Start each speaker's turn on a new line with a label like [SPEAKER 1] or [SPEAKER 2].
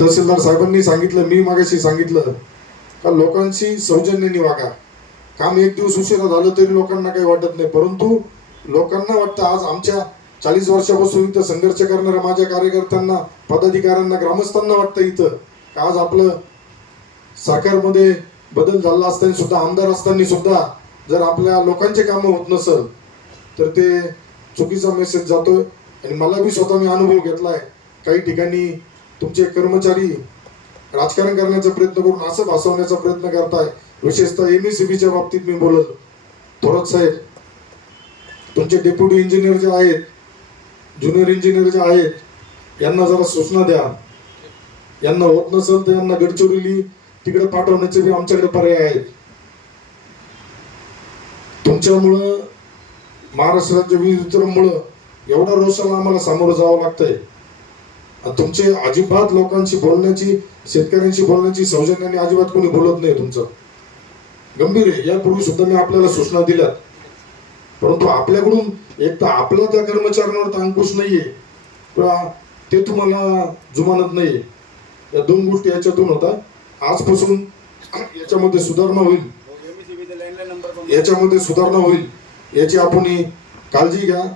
[SPEAKER 1] तहसीलदार साहेबांनी सांगितलं मी मागाशी सांगितलं का लोकांशी सौजन्याने वागा काम एक दिवस उशिरा झालं तरी लोकांना काही वाटत नाही परंतु लोकांना वाटतं आज आमच्या चाळीस वर्षापासून इथं संघर्ष करणाऱ्या माझ्या कार्यकर्त्यांना पदाधिकाऱ्यांना ग्रामस्थांना वाटतं इथं का आज आपलं सरकारमध्ये बदल झाला असताना सुद्धा आमदार असताना सुद्धा जर आपल्या लोकांचे कामं होत नसल तर ते चुकीचा मेसेज जातोय. आणि मला बी स्वतः मी अनुभव घेतलाय. काही ठिकाणी तुमचे कर्मचारी राजकारण करण्याचा प्रयत्न करून असं भासवण्याचा प्रयत्न करताय. विशेषतः एम च्या बाबतीत मी बोलत थोरात साहेब तुमचे डेप्युटी इंजिनियर जे आहेत ज्युनियर इंजिनियर जे आहेत यांना जरा सूचना द्या. यांना होत नसेल तर यांना गडचिरोली तिकडे पाठवण्याचे बी आमच्याकडे पर्याय आहेत. तुमच्यामुळं महाराष्ट्र राज्य वीज वितरणमुळं एवढा रोषाला आम्हाला सामोरं जावं लागतंय. तुमचे अजिबात लोकांशी बोलण्याची शेतकऱ्यांशी बोलण्याची सौजन्याने अजिबात कोणी बोलत नाही तुमचं. गंभीर आहे. यापूर्वी सुद्धा मी आपल्याला सूचना दिल्यात. परंतु आपल्याकडून एक तर आपल्या त्या कर्मचाऱ्यांवर अंकुश नाहीये. किंवा ते तुम्हाला जुमानत नाहीये. या दोन गोष्टी याच्यातून होता. आजपासून याच्यामध्ये सुधारणा होईल. याच्यामध्ये सुधारणा होईल. याची आपण काळजी घ्या.